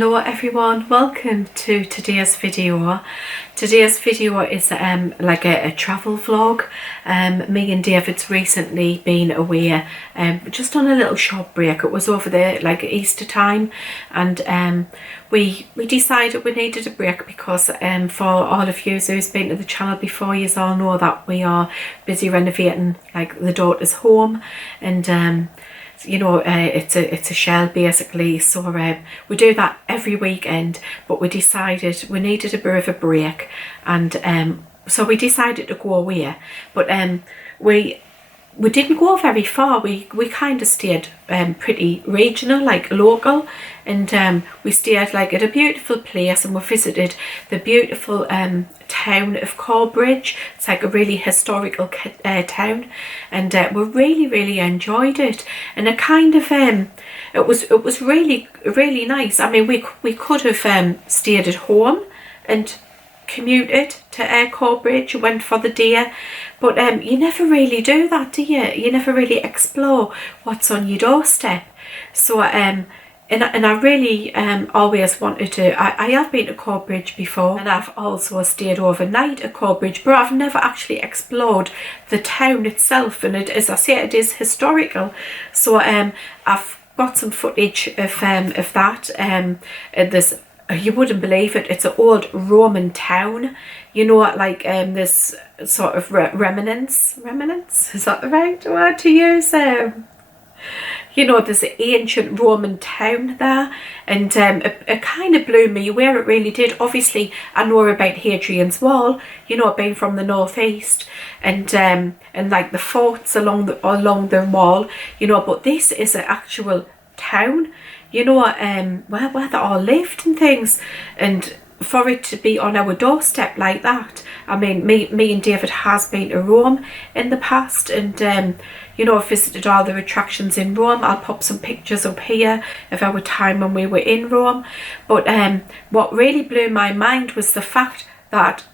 Hello everyone, welcome to today's video. Today's video is like a travel vlog. Me and David's recently been away just on a little short break. It was over there like Easter time, and we decided we needed a break because for all of you who's been to the channel before, you all know that we are busy renovating like the daughter's home, and you know, it's a shell basically, so we do that every weekend, but we decided we needed a bit of a break, and so we decided to go away, but we didn't go very far. We kind of stayed pretty regional, like local, and we stayed like at a beautiful place, and we visited the beautiful town of Corbridge. It's like a really historical town, and we really enjoyed it, and it kind of it was really nice. I mean, we could have stayed at home and commuted to Corbridge, went for the day, but you never really do that, do you? You never really explore what's on your doorstep. So and I really always wanted to. I have been to Corbridge before, and I've also stayed overnight at Corbridge, but I've never actually explored the town itself, and as I say, it is historical. So I've got some footage of that. There's, you wouldn't believe it, it's an old Roman town, you know, like this sort of remnants, is that the right word to use? You know, there's an ancient Roman town there, and it kind of blew me away, it really did. Obviously I know about Hadrian's Wall, you know, being from the northeast, and like the forts along the wall, you know, but this is an actual town, you know, where they all lived and things, and for it to be on our doorstep like that. I mean, me and David has been to Rome in the past, and you know, visited all the attractions in Rome. I'll pop some pictures up here of our time when we were in Rome, but what really blew my mind was the fact that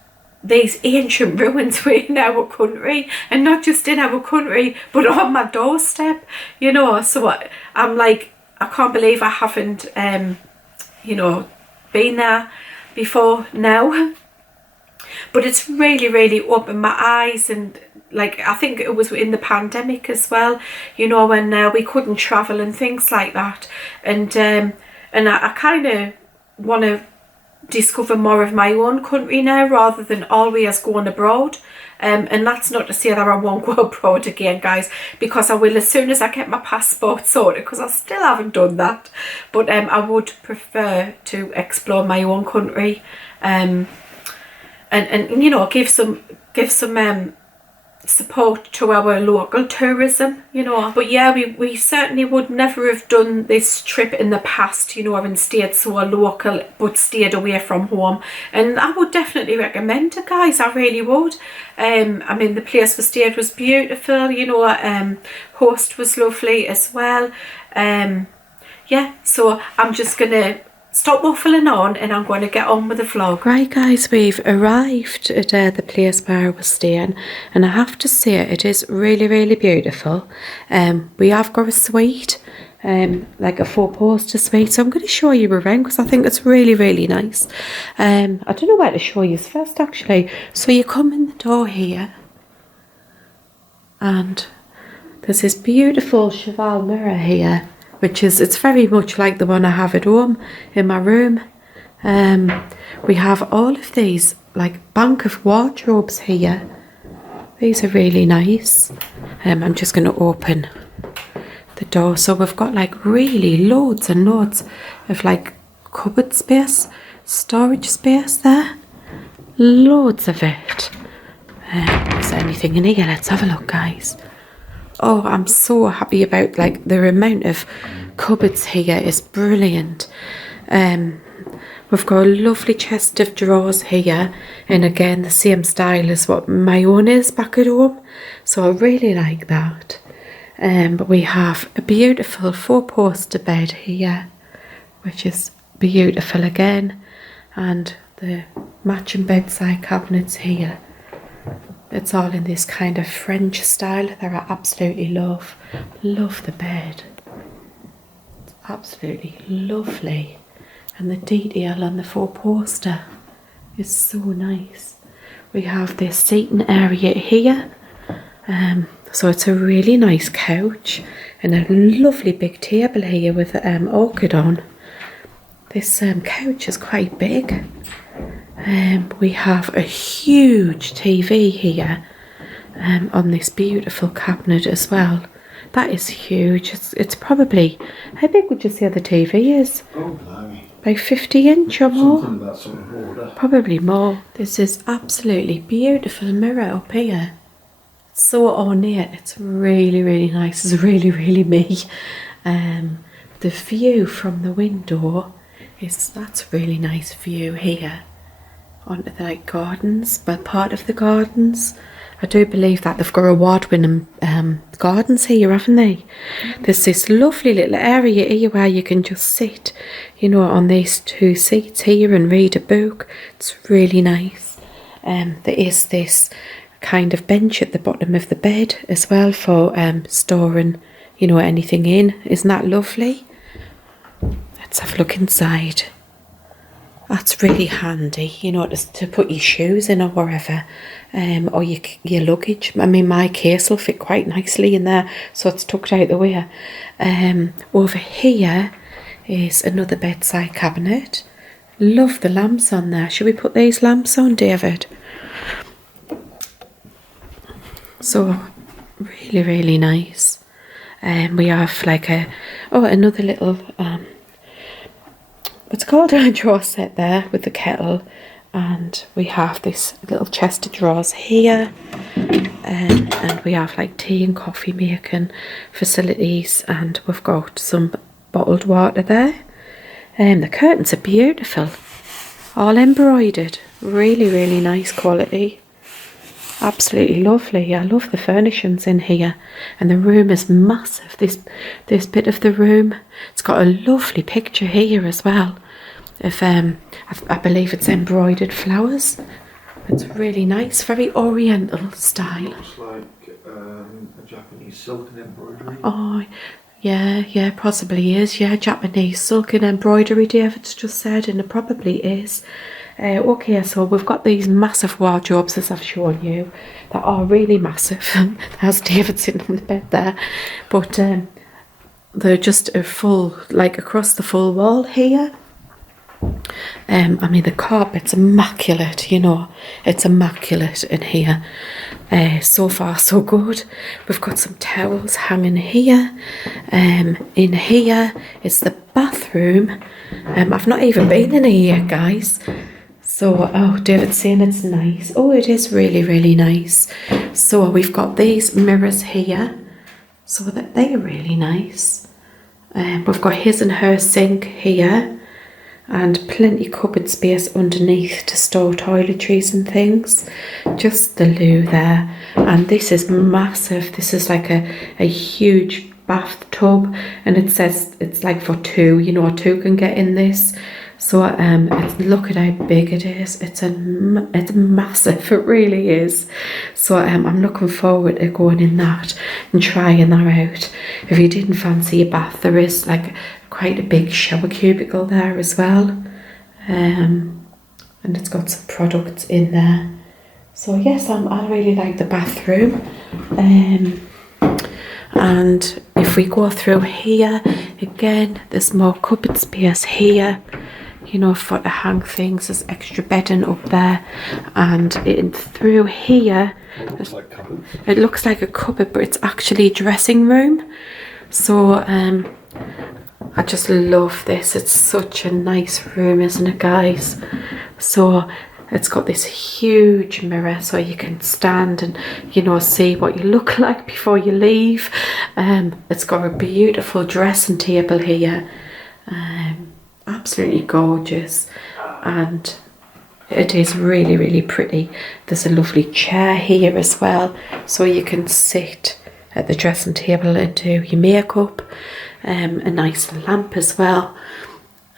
these ancient ruins were in our country, and not just in our country but on my doorstep, you know. So I'm like, I can't believe I haven't you know, been there before now. But it's really opened my eyes, and like, I think it was in the pandemic as well, you know, when we couldn't travel and things like that, and I kind of want to discover more of my own country now rather than always going abroad. And that's not to say that I won't go abroad again, guys, because I will as soon as I get my passport sorted, because I still haven't done that. But I would prefer to explore my own country, and you know, give some support to our local tourism, you know. But yeah, we certainly would never have done this trip in the past, you know, and stayed so local but stayed away from home, and I would definitely recommend it, guys. I really would. I mean, the place we stayed was beautiful, you know, host was lovely as well. Yeah, so I'm just gonna stop waffling on, and I'm going to get on with the vlog. Right, guys, we've arrived at the place where I was staying, and I have to say it is really beautiful. We have got a suite, like a 4-poster suite, so I'm going to show you around because I think it's really nice. I don't know where to show you first, actually. So you come in the door here, and there's this beautiful cheval mirror here, which is, it's very much like the one I have at home in my room. We have all of these like bank of wardrobes here. These are really nice. I'm just going to open the door. So we've got like really loads and loads of like cupboard space, storage space there. Loads of it. Is there anything in here? Let's have a look, guys. Oh, I'm so happy about like the amount of cupboards here is brilliant. We've got a lovely chest of drawers here, and again the same style as what my own is back at home, so I really like that. But we have a beautiful 4-poster bed here, which is beautiful again, and the matching bedside cabinets here. It's all in this kind of French style that I absolutely love. Love the bed. It's absolutely lovely. and the detail on the four-poster is so nice. We have this seating area here, so it's a really nice couch and a lovely big table here with orchid on. This couch is quite big. We have a huge TV here on this beautiful cabinet as well. That is huge. It's probably, how big would you say the TV is? Oh, blimey. About 50-inch or more? Something of that sort of order. Probably more. This is absolutely beautiful mirror up here. It's so ornate. It's really, really nice. It's really, really me. The view from the window that's a really nice view here onto the gardens, well, part of the gardens. I do believe that they've got award-winning gardens here, haven't they? There's this lovely little area here where you can just sit, you know, on these two seats here and read a book. It's really nice. There is this kind of bench at the bottom of the bed as well for storing, you know, anything in. Isn't that lovely? Let's have a look inside. That's really handy, you know, to put your shoes in or whatever, or your luggage. I mean, my case will fit quite nicely in there, so it's tucked out the way. Over here is another bedside cabinet. Love the lamps on there. Should we put these lamps on, David? So, really, really nice. We have like another little what's called a drawer set there with the kettle, and we have this little chest of drawers here, and we have like tea and coffee making facilities, and we've got some bottled water there. The curtains are beautiful, all embroidered, really, really nice quality. Absolutely lovely. I love the furnishings in here, and the room is massive. This bit of the room, it's got a lovely picture here as well of I believe it's embroidered flowers. It's really nice, very oriental style. Looks like a Japanese silken embroidery. Oh yeah, possibly is. Yeah, Japanese silken embroidery, David's just said, and it probably is. Okay, so we've got these massive wardrobes, as I've shown you, that are really massive. There's David sitting on the bed there, but they're just a full, like across the full wall here. I mean, the carpet's immaculate, you know, it's immaculate in here. So far so good. We've got some towels hanging here. In here is the bathroom. I've not even been in here yet, guys. So, oh, David's saying it's nice. Oh, it is really, really nice. So we've got these mirrors here, so that they're really nice. We've got his and her sink here, and plenty cupboard space underneath to store toiletries and things. Just the loo there, and this is massive. This is like a huge bathtub, and it says it's like for two, you know, two can get in this. So look at how big it is. It's massive. It really is. So I'm looking forward to going in that and trying that out. If you didn't fancy a bath, there is like quite a big shower cubicle there as well, and it's got some products in there. So yes, I really like the bathroom. And if we go through here again, there's more cupboard space here, you know, for to hang things. There's extra bedding up there, and through here it looks like a cupboard, but it's actually a dressing room. So I just love this. It's such a nice room, isn't it, guys? So it's got this huge mirror, so you can stand and, you know, see what you look like before you leave. It's got a beautiful dressing table here, absolutely gorgeous, and it is really, really pretty. There's a lovely chair here as well, so you can sit at the dressing table and do your makeup. A nice lamp as well.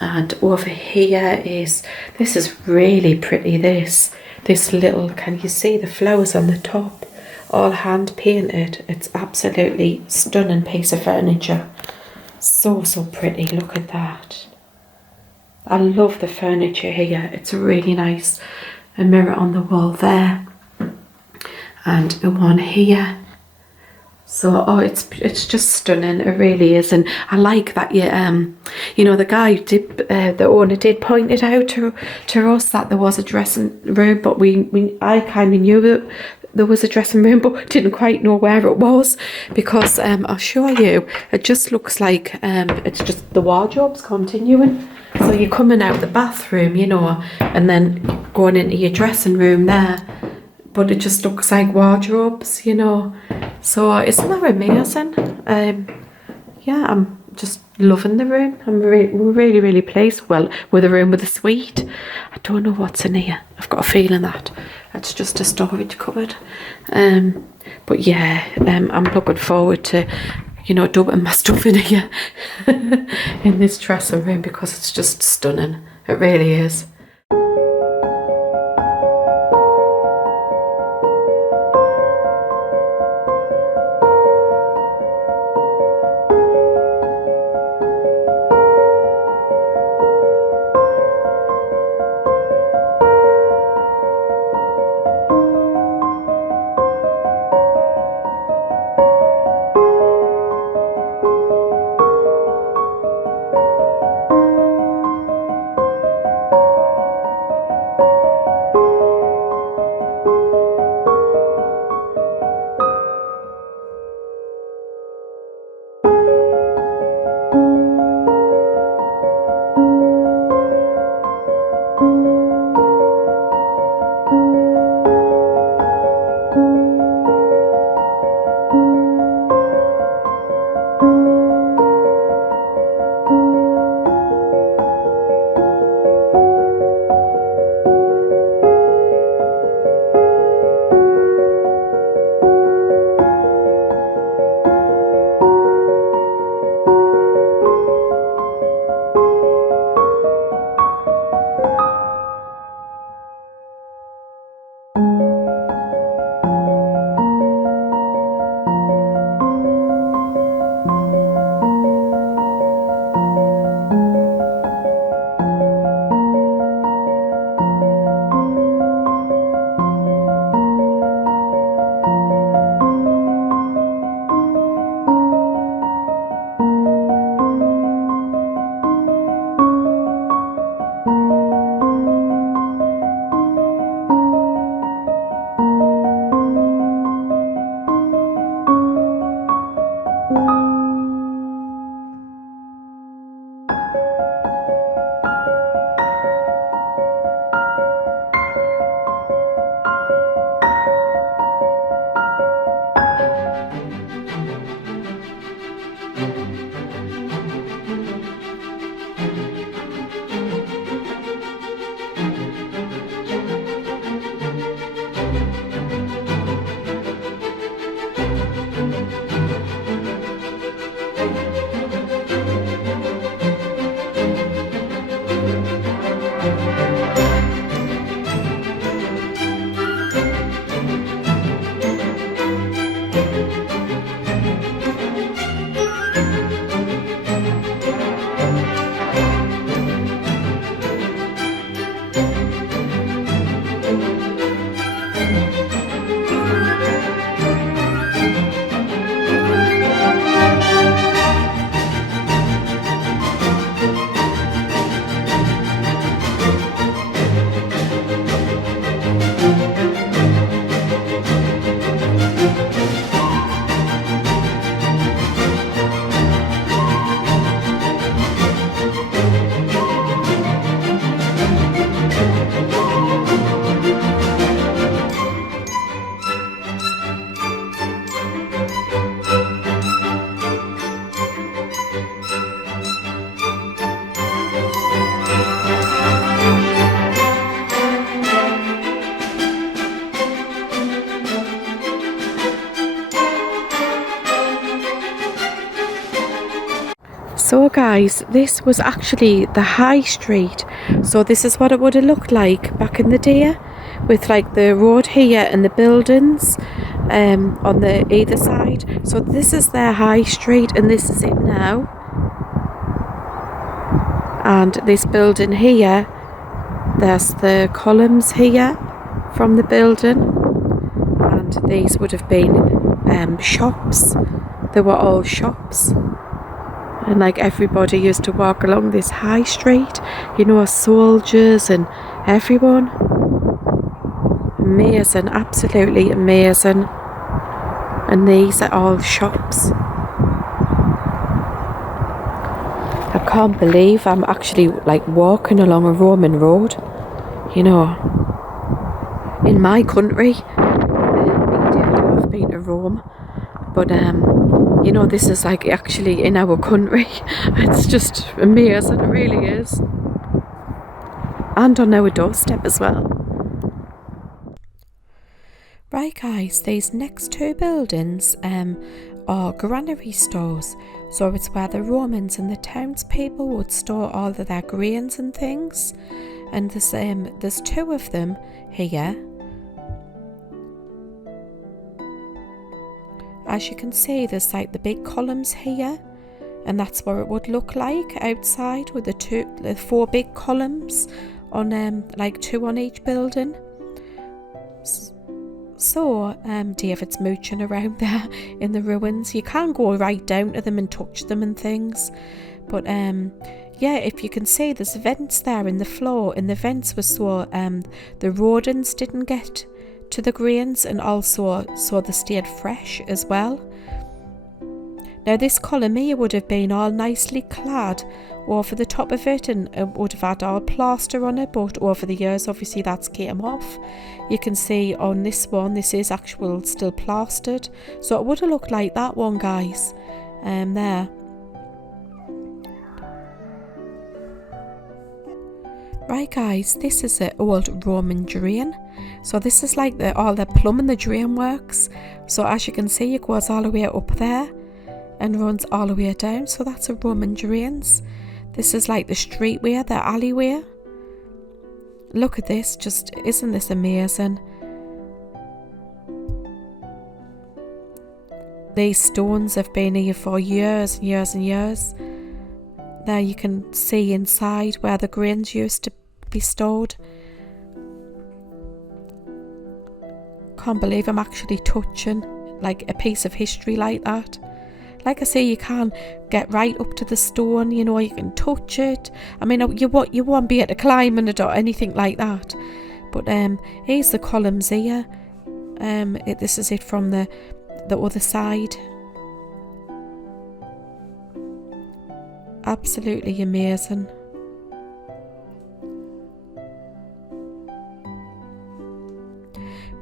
And over here this is really pretty, this little, can you see the flowers on the top, all hand painted. It's absolutely stunning piece of furniture. So pretty. Look at that. I love the furniture here. It's really nice. A mirror on the wall there, and one here. So, oh, it's just stunning. It really is, and I like that. You know, the guy did, the owner did point it out to us that there was a dressing room, but I kind of knew that there was a dressing room, but didn't quite know where it was, because I'll show you. It just looks like it's just the wardrobe's continuing. So you're coming out the bathroom, you know, and then going into your dressing room there. But it just looks like wardrobes, you know. So isn't that amazing? Yeah, I'm just loving the room. I'm really, really pleased. Well, with a room with a suite. I don't know what's in here. I've got a feeling that it's just a storage cupboard. But yeah, I'm looking forward to, you know, dumping my stuff in here in this dressing room, because it's just stunning. It really is. So guys, this was actually the high street. So this is what it would have looked like back in the day, with like the road here and the buildings on the either side. So this is their high street and this is it now. And this building here, there's the columns here from the building, and these would have been shops. They were all shops, and like everybody used to walk along this high street, you know, soldiers and everyone. Amazing, absolutely amazing. And these are all shops. I can't believe I'm actually like walking along a Roman road, you know, in my country. I've been to Rome, but you know, this is like actually in our country. It's just amazing, it really is. And on our doorstep as well. Right guys, these next two buildings are granary stores. So it's where the Romans and the townspeople would store all of their grains and things. And there's two of them here. As you can see, there's like the big columns here, and that's what it would look like outside with the four big columns on like two on each building. So David's mooching around there in the ruins. You can't go right down to them and touch them and things, but yeah, if you can see, there's vents there in the floor, and the vents were so the rodents didn't get to the grains, and also so they stayed fresh as well. Now this column here would have been all nicely clad over the top of it, and it would have had all plaster on it, but over the years obviously that's came off. You can see on this one, this is actual still plastered, so it would have looked like that one, guys, there. Right guys, this is an old Roman drain. So this is like all the plumbing, the drain works. So as you can see, it goes all the way up there and runs all the way down. So that's a Roman drains. This is like the streetway, the alleyway. Look at this, just isn't this amazing? These stones have been here for years and years and years. There you can see inside where the grains used to be stored. Can't believe I'm actually touching like a piece of history like that. Like I say, you can't get right up to the stone, you know, you can touch it. I mean, you won't be able to climb on it or anything like that. But here's the columns here. This is it from the other side. Absolutely amazing.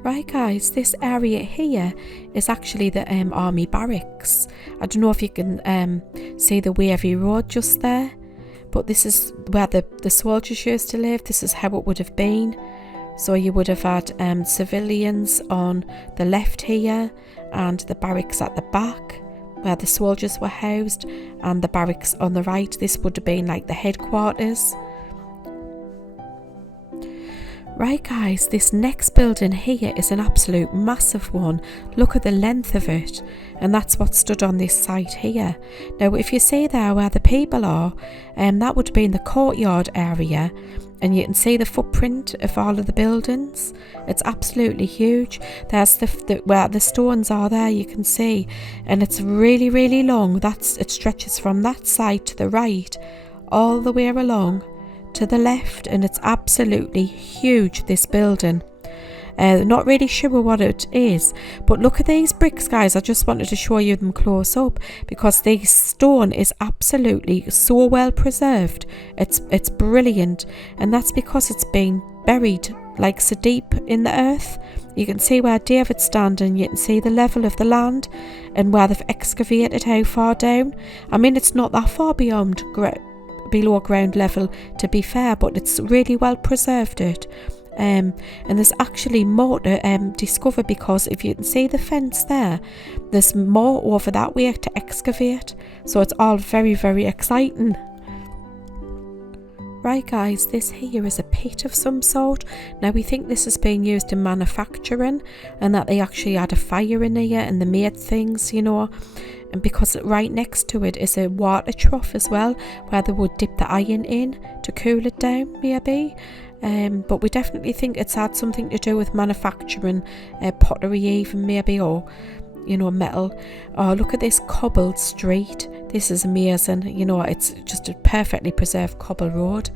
Right guys, this area here is actually the army barracks. I don't know if you can see the wavy road just there, but this is where the soldiers used to live. This is how it would have been. So you would have had civilians on the left here, and the barracks at the back where the soldiers were housed, and the barracks on the right. This would have been like the headquarters. Right guys, this next building here is an absolute massive one. Look at the length of it, and that's what stood on this site here. Now if you see there where the people are, that would have been the courtyard area, and you can see the footprint of all of the buildings. It's absolutely huge. There's where the stones are there, you can see, and it's really, really long. It stretches from that side to the right all the way along to the left, and it's absolutely huge, this building. Not really sure what it is, but look at these bricks guys. I just wanted to show you them close up, because this stone is absolutely so well preserved. It's brilliant, and that's because it's been buried like so deep in the earth. You can see where David's standing, you can see the level of the land and where they've excavated how far down. I mean, it's not that far beyond below ground level, to be fair, but it's really well preserved it. And there's actually more to discover, because if you can see the fence there, there's more over that way to excavate. So it's all very, very exciting. Right guys, this here is a pit of some sort. Now we think this is being used in manufacturing and that they actually had a fire in here and they made things, you know. And because right next to it is a water trough as well, where they would dip the iron in to cool it down maybe. But we definitely think it's had something to do with manufacturing, pottery even maybe, or you know, metal. Oh, look at this cobbled street. This is amazing. You know, it's just a perfectly preserved cobble road.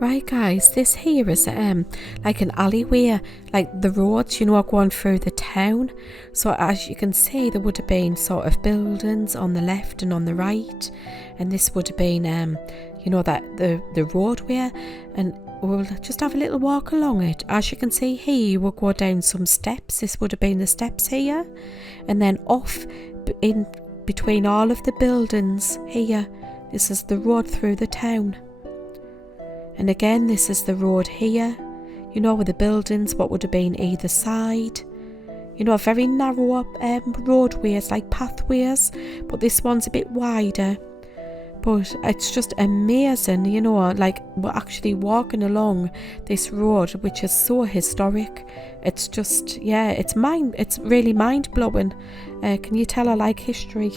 Right guys, this here is like an alleyway, like the roads, you know, are going through the town. So as you can see, there would have been sort of buildings on the left and on the right, and this would have been you know, that the roadway, and we'll just have a little walk along it. As you can see here, you will go down some steps. This would have been the steps here, and then off in between all of the buildings here, this is the road through the town. And again, this is the road here, you know, with the buildings, what would have been either side. You know, very narrow roadways, like pathways, but this one's a bit wider. But it's just amazing, you know, like we're actually walking along this road, which is so historic. It's just, yeah, it's really mind-blowing. Can you tell I like history?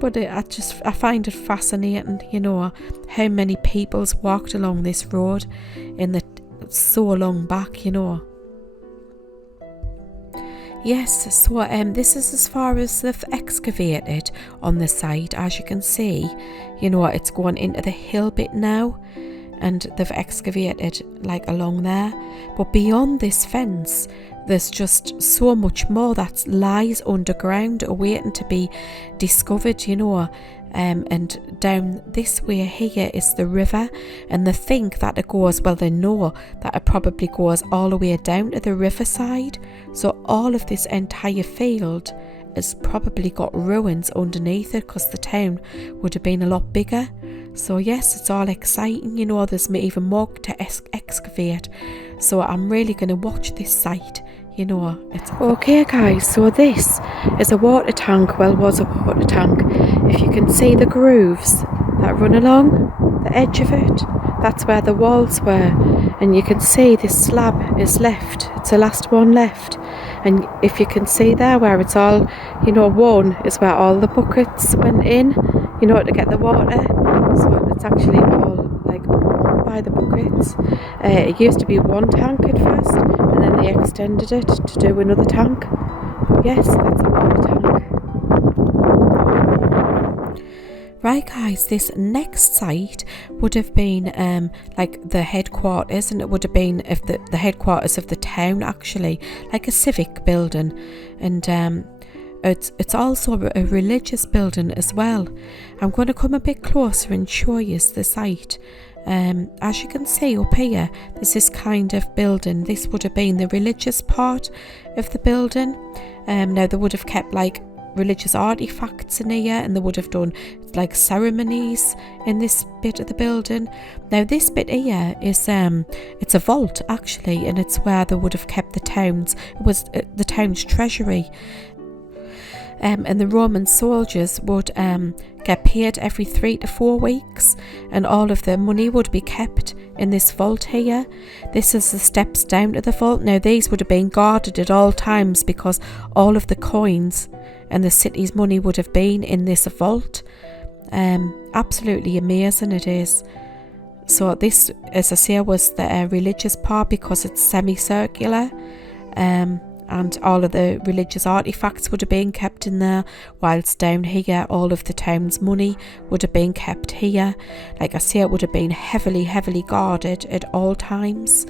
But I find it fascinating, you know, how many people's walked along this road in so long back, you know. Yes, so this is as far as they've excavated on the side. As you can see, you know, it's going into the hill bit now, and they've excavated like along there. But beyond this fence, there's just so much more that lies underground awaiting to be discovered, you know. And down this way here is the river, and they think that it goes, well, they know that it probably goes all the way down to the riverside. So all of this entire field has probably got ruins underneath it, because the town would have been a lot bigger. So yes, it's all exciting, you know, there's even more to excavate. So I'm really going to watch this site. You know, it's okay guys, so this is a water tank, well, was a water tank. If you can see the grooves that run along the edge of it, that's where the walls were, and you can see this slab is left, it's the last one left. And if you can see there where it's all, you know, worn, is where all the buckets went in, you know, to get the water. So it's actually all like worn by the buckets. It used to be one tank at first, and then they extended it to do another tank. Yes, that's a water tank. Right guys, this next site would have been like the headquarters, and it would have been of the headquarters of the town, actually, like a civic building. And it's also a religious building as well. I'm going to come a bit closer and show you the site. As you can see up here, there's this kind of building. This would have been the religious part of the building. Now they would have kept like religious artifacts in here, and they would have done like ceremonies in this bit of the building. Now this bit here is it's a vault actually, and it's where they would have kept the town's treasury. And the Roman soldiers would get paid every 3 to 4 weeks, and all of the money would be kept in this vault here. This is the steps down to the vault. Now these would have been guarded at all times, because all of the coins and the city's money would have been in this vault. Absolutely amazing it is. So this, as I say, was the religious part, because it's semicircular. And all of the religious artifacts would have been kept in there, whilst down here all of the town's money would have been kept here. Like I say, it would have been heavily guarded at all times.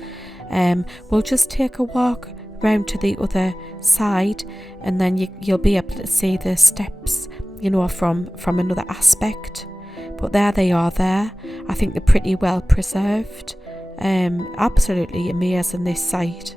We'll just take a walk round to the other side, and then you'll be able to see the steps, you know, from another aspect. But there they are there. I think they're pretty well preserved. Absolutely amazing, this site.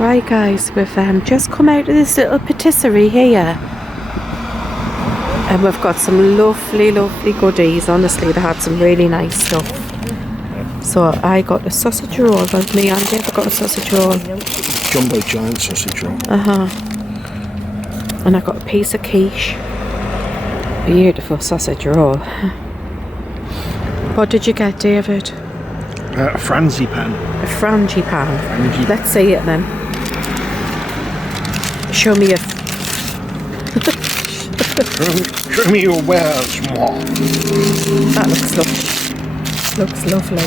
Right guys, we've just come out of this little patisserie here. And we've got some lovely goodies. Honestly, they had some really nice stuff. So I got a sausage roll. Well, me and Dave got a sausage roll. Jumbo giant sausage roll. And I got a piece of quiche. Beautiful sausage roll. What did you get, David? A frangipan. A frangipan. Let's see it then. Show me a... Show me your wares, moi. That looks lovely.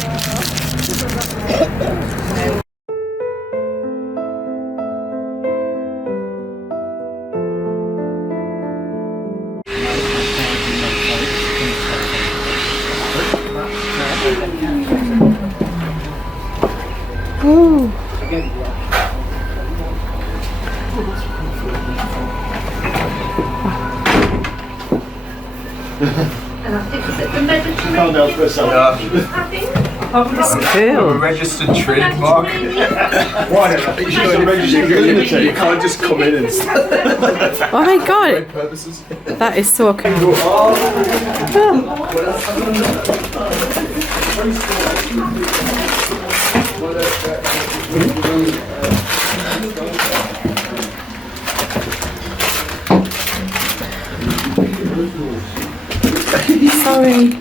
Oh. And I think it's the Mediterranean. Oh, no, for some. It's cool. A registered trademark. Why? You should register. You can't just come in and Oh my god, Purposes. that is so cool. Sorry.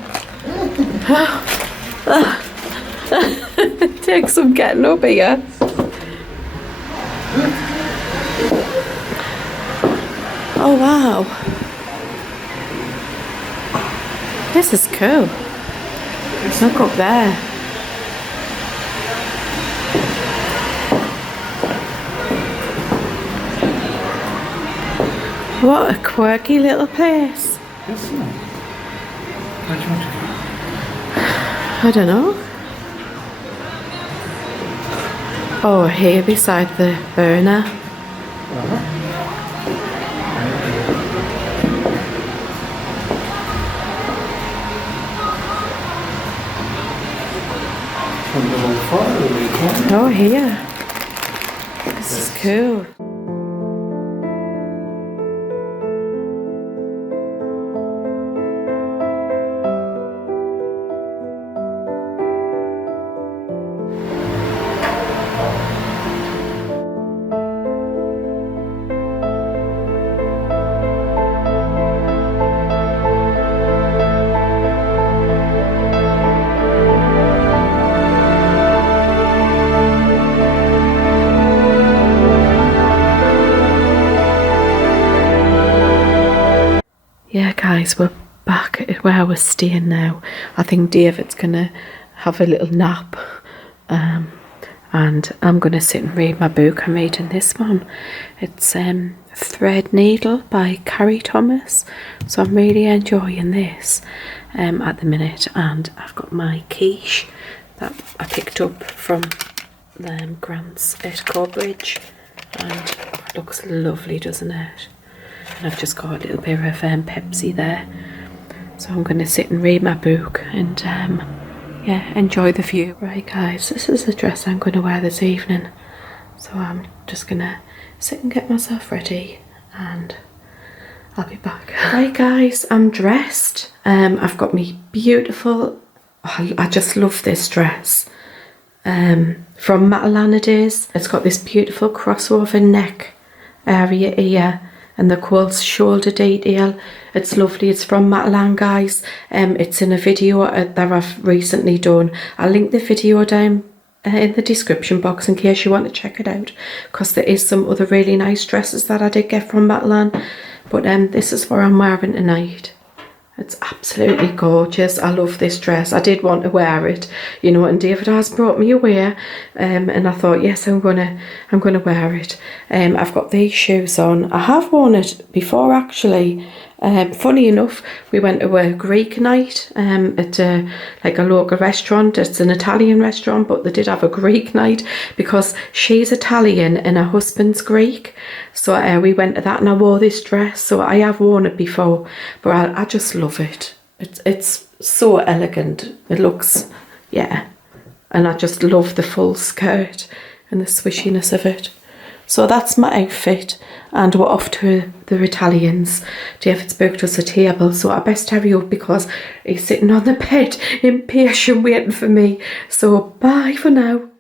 Take some getting up here. Oh wow. This is cool. Look up there. What a quirky little place. Where do you want to go? I don't know. Oh, here beside the burner. Oh, here. This is cool. Yeah guys, we're back at where we're staying now. I think David's gonna have a little nap and I'm gonna sit and read my book. I'm reading this one. It's Thread Needle by Carrie Thomas. So I'm really enjoying this at the minute, and I've got my quiche that I picked up from Grant's at Corbridge, and it looks lovely, doesn't it? And I've just got a little bit of Pepsi there. So I'm going to sit and read my book and yeah, enjoy the view. Right guys, this is the dress I'm going to wear this evening. So I'm just going to sit and get myself ready and I'll be back. Right guys, I'm dressed. I've got me beautiful, I just love this dress. From Matalanades. It's got this beautiful crossover neck area here and the quilts shoulder detail. It's lovely. It's from Matalan, guys. It's in a video that I've recently done. I'll link the video down in the description box in case you want to check it out, because there is some other really nice dresses that I did get from Matalan, but this is what I'm wearing tonight. It's absolutely gorgeous. I love this dress. I did want to wear it, you know, and David has brought me away, and I thought, yes, I'm gonna wear it. I've got these shoes on. I have worn it before, actually. Funny enough, we went to a Greek night at like a local restaurant. It's an Italian restaurant, but they did have a Greek night because she's Italian and her husband's Greek. So we went to that and I wore this dress. So I have worn it before, but I just love it. It's so elegant. It looks, yeah. And I just love the full skirt. and the swishiness of it. So that's my outfit, and we're off to the Italians. David's booked us a table, so I best hurry up because he's sitting on the bed impatient waiting for me. So bye for now.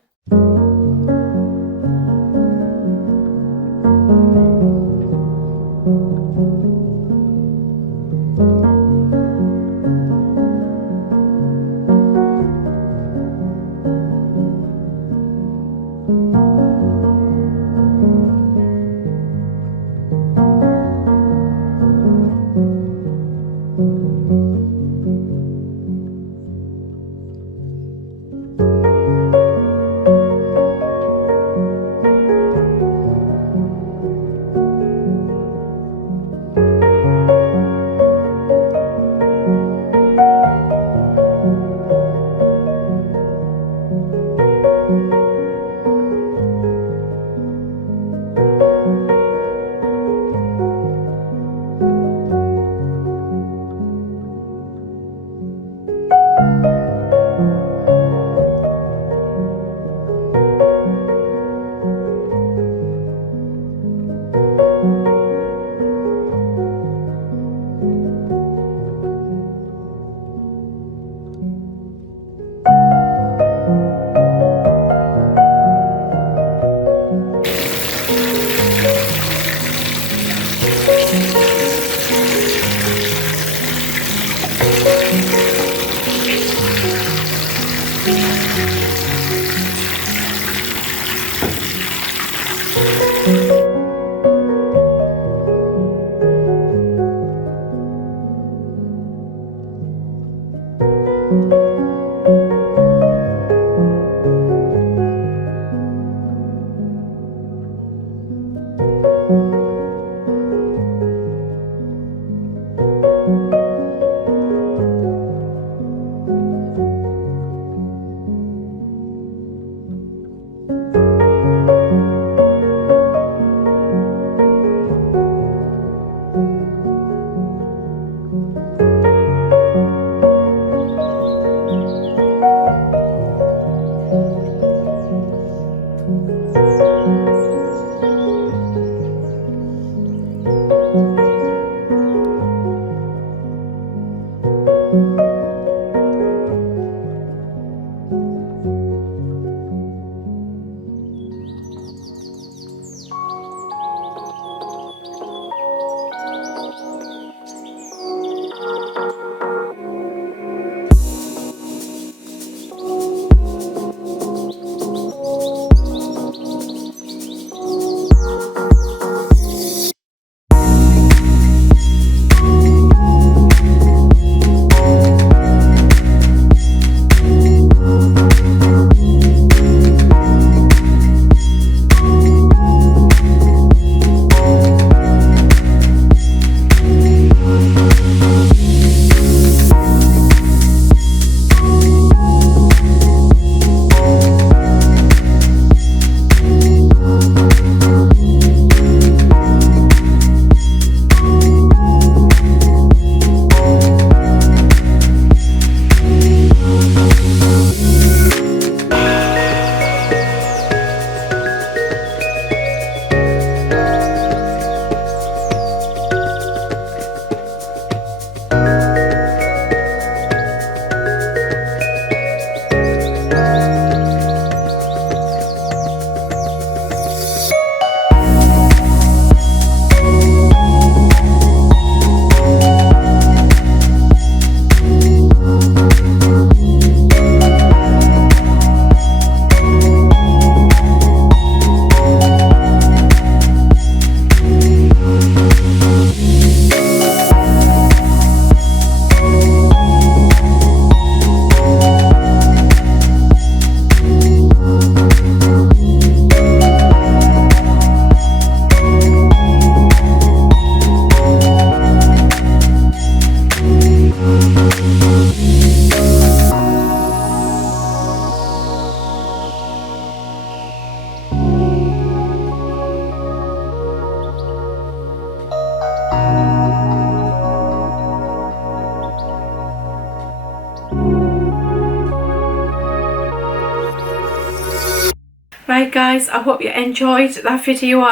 guys, I hope you enjoyed that video.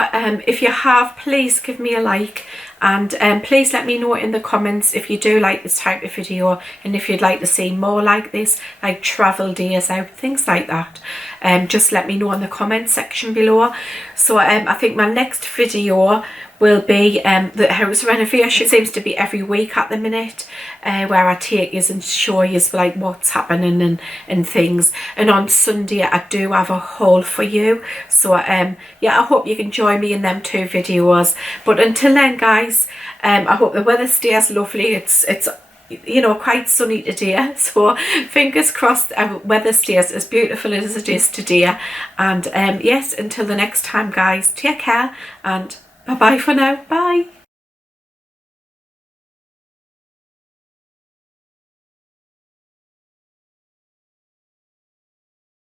If you have, please give me a like, and please let me know in the comments if you do like this type of video, and if you'd like to see more like this, like travel days out, things like that. Just let me know in the comment section below. So I think my next video will be the house renovation. It seems to be every week at the minute, where I take you and show you like what's happening and things. And on Sunday I do have a haul for you. So yeah, I hope you can join me in them 2 videos. But until then guys, I hope the weather stays lovely. It's you know, quite sunny today, so fingers crossed weather stays as beautiful as it is today. And yes, until the next time guys, take care and bye bye for now. Bye.